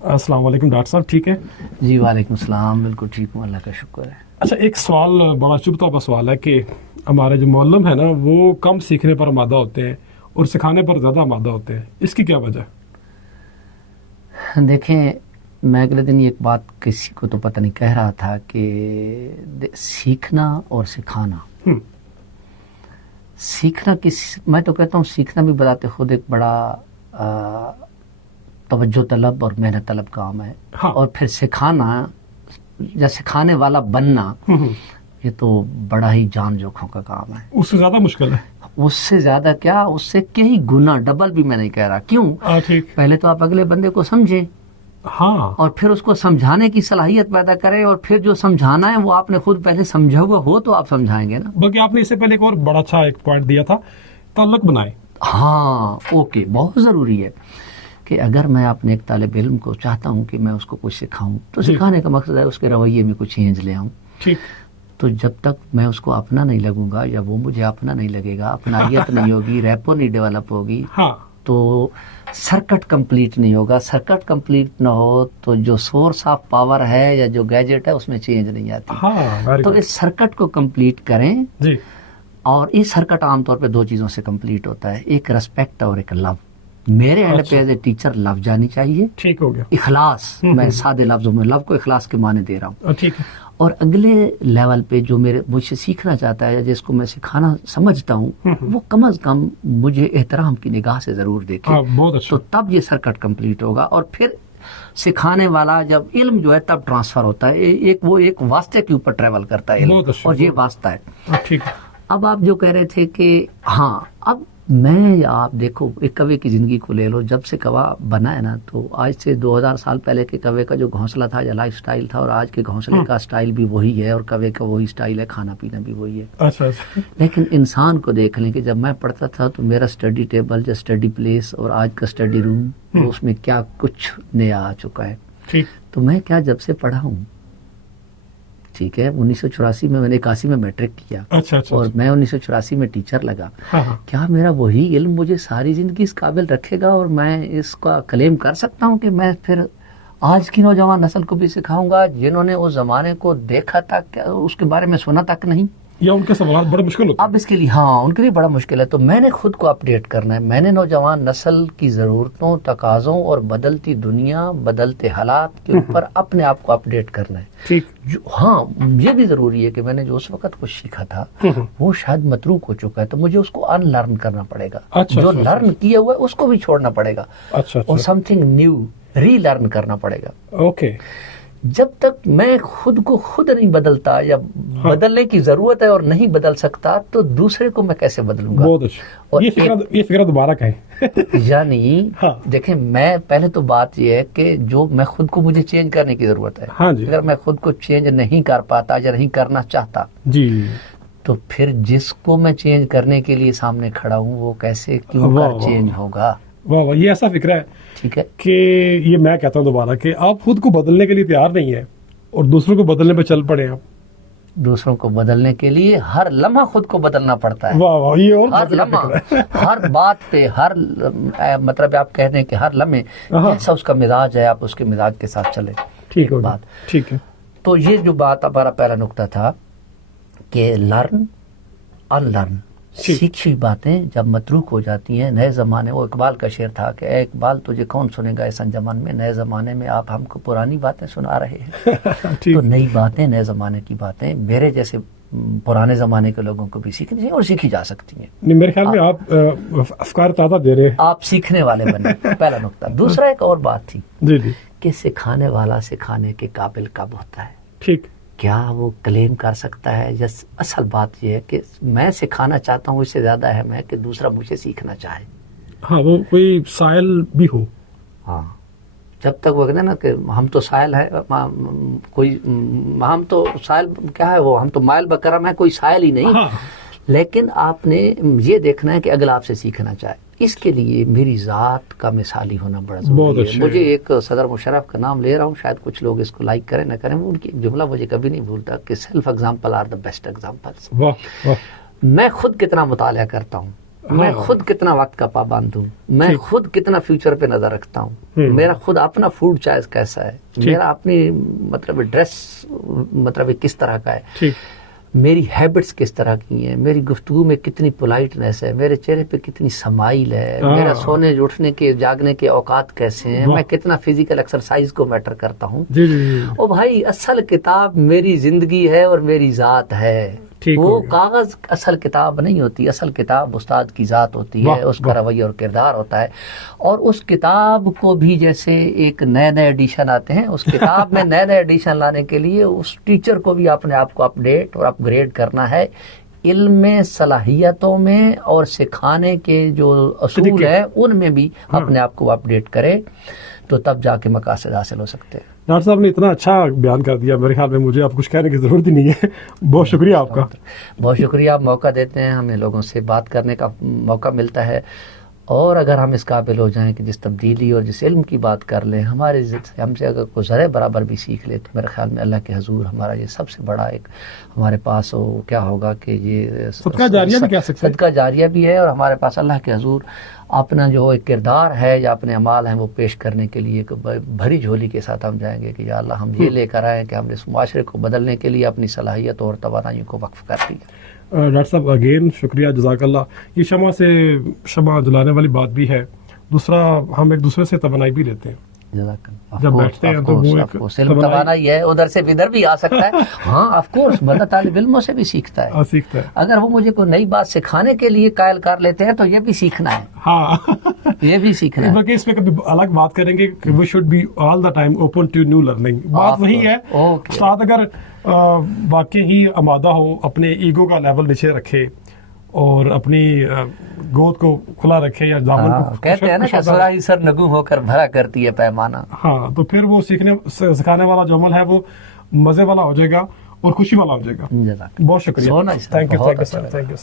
السلام علیکم ڈاکٹر صاحب، ٹھیک ہے؟ جی وعلیکم السلام، بالکل ٹھیک ہوں، اللہ کا شکر ہے۔ اچھا، ایک سوال بڑا چبھتا ہوا سوال ہے کہ ہمارے جو معلم ہیں نا وہ کم سیکھنے پر آمادہ ہوتے ہیں اور سکھانے پر زیادہ آمادہ ہوتے ہیں، اس کی کیا وجہ؟ دیکھیں، میں اگلے دن ایک بات کسی کو تو پتہ نہیں کہہ رہا تھا کہ سیکھنا اور سکھانا، سیکھنا میں تو کہتا ہوں سیکھنا بھی بذات خود ایک بڑا توجہ طلب اور محنت طلب کام ہے، اور پھر سکھانا یا سکھانے والا بننا یہ تو بڑا ہی جان جوکھوں کا کام ہے، اس سے زیادہ مشکل ہے۔ اس سے زیادہ کیا، اس سے کئی گنا ڈبل بھی میں نہیں کہہ رہا۔ کیوں؟ ٹھیک، پہلے تو آپ اگلے بندے کو سمجھیں، ہاں، اور پھر اس کو سمجھانے کی صلاحیت پیدا کریں، اور پھر جو سمجھانا ہے وہ آپ نے خود پہلے سمجھا ہوا ہو تو آپ سمجھائیں گے نا۔ بلکہ آپ نے اس سے پہلے ایک اور بڑا اچھا ایک پوائنٹ دیا تھا، تعلق بنائے۔ ہاں، اوکے، بہت ضروری ہے کہ اگر میں اپنے ایک طالب علم کو چاہتا ہوں کہ میں اس کو کچھ سکھاؤں تو سکھانے کا مقصد ہے اس کے رویے میں کچھ چینج لے آؤں۔ ٹھیک، تو جب تک میں اس کو اپنا نہیں لگوں گا یا وہ مجھے اپنا نہیں لگے گا، اپنائیت نہیں ہوگی، ریپو نہیں ڈیولپ ہوگی، ہاں، تو سرکٹ کمپلیٹ نہیں ہوگا۔ سرکٹ کمپلیٹ نہ ہو تو جو سورس آف پاور ہے یا جو گیجٹ ہے اس میں چینج نہیں آتی۔ ہاں، تو اس سرکٹ کو کمپلیٹ کریں، جی، اور اس سرکٹ عام طور پہ دو چیزوں سے کمپلیٹ ہوتا ہے، ایک ریسپیکٹ اور ایک لو۔ میرے اینڈ پہ ایز اے ٹیچر لو جانی چاہیے، ٹھیک ہو گیا، اخلاص، میں سادے لفظوں میں لو کو اخلاص کے معنی دے رہا ہوں۔ ٹھیک ہے، اور اگلے لیول پہ جو مجھ سے سیکھنا چاہتا ہے یا جس کو میں سکھانا سمجھتا ہوں وہ کم از کم مجھے احترام کی نگاہ سے ضرور دیکھے، بہت اچھا، تو تب یہ سرکٹ کمپلیٹ ہوگا۔ اور پھر سکھانے والا جب علم جو ہے تب ٹرانسفر ہوتا ہے، وہ ایک واسطے کے اوپر ٹریول کرتا ہے علم، اور یہ واسطہ ہے۔ ٹھیک ہے، اب آپ جو کہہ رہے تھے کہ ہاں، اب میں یا آپ دیکھو ایک کوے کی زندگی کو لے لو، جب سے کوا بنا ہے نا تو آج سے 2000 سال پہلے کے کوے کا جو گھونسلہ تھا یا لائف سٹائل تھا، اور آج کے گھونسلے کا سٹائل بھی وہی ہے، اور کوے کا وہی سٹائل ہے، کھانا پینا بھی وہی ہے۔ اچھا اچھا، لیکن انسان کو دیکھ لیں کہ جب میں پڑھتا تھا تو میرا سٹڈی ٹیبل یا سٹڈی پلیس اور آج کا سٹڈی روم، اس میں کیا کچھ نیا آ چکا ہے۔ ٹھیک، تو میں کیا جب سے پڑھا ہوں، ٹھیک ہے، 1984 میں نے 81 میں میٹرک کیا، اچھا اچھا، اور میں 1984 میں ٹیچر لگا، کیا میرا وہی علم مجھے ساری زندگی اس قابل رکھے گا اور میں اس کا کلیم کر سکتا ہوں کہ میں پھر آج کی نوجوان نسل کو بھی سکھاؤں گا جنہوں نے اس زمانے کو دیکھا تک، اس کے بارے میں سنا تک نہیں؟ یا ان کے سوالات بڑے مشکل ہوتے ہیں؟ اب اس کے لیے ہاں، ان کے لیے بڑا مشکل ہے، تو میں نے خود کو اپڈیٹ کرنا ہے، میں نے نوجوان نسل کی ضرورتوں، تقاضوں اور بدلتی دنیا، بدلتے حالات کے اوپر اپنے آپ کو اپڈیٹ کرنا ہے۔ ٹھیک، ہاں، یہ بھی ضروری ہے کہ میں نے جو اس وقت کچھ سیکھا تھا وہ شاید متروک ہو چکا ہے، تو مجھے اس کو ان لرن کرنا پڑے گا، جو لرن کیا ہوا ہے اس کو بھی چھوڑنا پڑے گا، اور سم تھنگ نیو ری لرن کرنا پڑے گا۔ اوکے، جب تک میں خود کو خود نہیں بدلتا یا بدلنے کی ضرورت ہے اور نہیں بدل سکتا تو دوسرے کو میں کیسے بدلوں گا؟ بہت اچھا، اور یہ فکر دوبارہ کہیں یعنی دیکھیں، میں پہلے تو بات یہ ہے کہ جو میں خود کو مجھے چینج کرنے کی ضرورت ہے، اگر میں خود کو چینج نہیں کر پاتا یا نہیں کرنا چاہتا جی، تو پھر جس کو میں چینج کرنے کے لیے سامنے کھڑا ہوں وہ کیسے کیوں کر چینج ہوگا؟ واہ واہ، یہ ایسا فکر ہے، ٹھیک ہے، کہ یہ میں کہتا ہوں دوبارہ کہ آپ خود کو بدلنے کے لیے تیار نہیں ہے اور دوسروں کو بدلنے پہ چل پڑے آپ۔ دوسروں کو بدلنے کے لیے ہر لمحہ خود کو بدلنا پڑتا ہے، واہ واہ، یہ اور ہر لمحہ، ہر بات پہ، ہر مطلب آپ کہتے ہیں کہ ہر لمحے کیسا اس کا مزاج ہے، آپ اس کے مزاج کے ساتھ چلے۔ ٹھیک ہے، بات ٹھیک ہے، تو یہ جو بات ہمارا پہلا نقطہ تھا کہ لرن ان لرن، سیکھی باتیں جب متروک ہو جاتی ہیں، نئے زمانے، وہ اقبال کا شعر تھا کہ اے اقبال تجھے کون سنے گا اس انجمن میں، نئے زمانے میں آپ ہم کو پرانی باتیں سنا رہے ہیں۔ تو نئی باتیں، نئے زمانے کی باتیں میرے جیسے پرانے زمانے کے لوگوں کو بھی سیکھنی چاہیے اور سیکھی جا سکتی ہیں۔ میرے خیال میں آپ افکار تازہ دے رہے ہیں، آپ سیکھنے والے بنے، پہلا نقطہ۔ دوسرا ایک اور بات تھی جی جی، کہ سکھانے والا سکھانے کے قابل کب ہوتا ہے؟ ٹھیک، کیا وہ کلیم کر سکتا ہے؟ یا اصل بات یہ ہے کہ میں سکھانا چاہتا ہوں، اس سے زیادہ اہم ہے کہ دوسرا مجھے سیکھنا چاہے۔ ہاں، وہ کوئی سائل بھی ہو۔ ہاں، جب تک وہ کہتے ہیں نا کہ ہم تو سائل ہے، کوئی ہم تو سائل کیا ہے، وہ ہم تو مائل بکرم ہے، کوئی سائل ہی نہیں۔ لیکن آپ نے یہ دیکھنا ہے کہ اگلا آپ سے سیکھنا چاہے، اس کے لیے میری ذات کا مثالی ہونا بڑا ضروری ہے۔ مجھے ایک صدر مشرف کا نام لے رہا ہوں، شاید کچھ لوگ اس کو لائک کریں نہ کریں، ان کی جملہ مجھے کبھی نہیں بھولتا کہ self example are the best examples. میں خود کتنا مطالعہ کرتا ہوں، میں خود کتنا وقت کا پابند ہوں, میں خود کتنا فیوچر پہ نظر رکھتا ہوں, میرا خود اپنا فوڈ چوائس کیسا ہے, میرا اپنی مطلب ڈریس مطلب کس طرح کا ہے, میری ہیبٹس کس طرح کی ہیں, میری گفتگو میں کتنی پولائٹنیس ہے, میرے چہرے پہ کتنی سمائل ہے, میرا سونے اٹھنے کے جاگنے کے اوقات کیسے ہیں, میں کتنا فزیکل ایکسرسائز کو میٹر کرتا ہوں. او بھائی اصل کتاب میری زندگی ہے اور میری ذات ہے, وہ کاغذ اصل کتاب نہیں ہوتی, اصل کتاب استاد کی ذات ہوتی ہے, اس کا رویہ اور کردار ہوتا ہے. اور اس کتاب کو بھی جیسے ایک نئے نئے ایڈیشن آتے ہیں, اس کتاب میں نئے نئے ایڈیشن لانے کے لیے اس ٹیچر کو بھی اپنے آپ کو اپڈیٹ اور اپ گریڈ کرنا ہے, علم میں, صلاحیتوں میں, اور سکھانے کے جو اصول ہیں ان میں بھی اپنے آپ کو اپڈیٹ کرے, تو تب جا کے مقاصد حاصل ہو سکتے ہیں. ڈاکٹر صاحب نے اتنا اچھا بیان کر دیا, میرے خیال میں مجھے آپ کچھ کہنے کی ضرورت ہی نہیں ہے. بہت شکریہ آپ کا. بہت شکریہ, آپ موقع دیتے ہیں, ہمیں لوگوں سے بات کرنے کا موقع ملتا ہے, اور اگر ہم اس قابل ہو جائیں کہ جس تبدیلی اور جس علم کی بات کر لیں, ہم سے اگر کوئی ذرے برابر بھی سیکھ لے, تو میرے خیال میں اللہ کے حضور ہمارا یہ سب سے بڑا ایک ہمارے پاس ہو کیا ہوگا کہ یہ صدقہ جاریہ بھی کہہ سکتے ہیں. صدقہ جاریہ بھی ہے, اور ہمارے پاس اللہ کے حضور اپنا جو ایک کردار ہے یا اپنے اعمال ہیں وہ پیش کرنے کے لیے ایک بھری جھولی کے ساتھ ہم جائیں گے کہ یا اللہ ہم یہ لے کر آئیں کہ ہم نے اس معاشرے کو بدلنے کے لیے اپنی صلاحیت اور توانائیوں کو وقف کر دیا. ڈاکٹر صاحب اگین شکریہ, جزاک اللہ. یہ شمع سے شمع جلانے والی بات بھی ہے. دوسرا, ہم ایک دوسرے سے توانائی بھی لیتے ہیں جب بیٹھتے ہیں, تو وہ ایک توانائی ہے, ادھر سے ادھر بھی آ سکتا ہے. ہاں آف کورس, بندہ طالب علموں سے بھی سیکھتا ہے. اگر وہ مجھے کوئی نئی بات سکھانے کے لیے قائل کر لیتے ہیں تو یہ بھی سیکھنا ہے. ہاں, یہ بھی سیکھنا ہے. بلکہ اس پہ کبھی الگ بات کریں گے کہ we should be all the time open to new learning. بات وہی ہے, استاد اگر واقعی ہی آمادہ ہو, اپنے ایگو کا لیول نیچے رکھے اور اپنی گود کو کھلا رکھے, یا دامن کو, کہتے ہیں نا کہ سراہی سر نگوں ہو کر بھرا کرتی ہے پیمانہ. ہاں, تو پھر وہ سکھانے والا جو عمل ہے وہ مزے والا ہو جائے گا اور خوشی والا ہو جائے گا. بہت شکریہ. Thank you.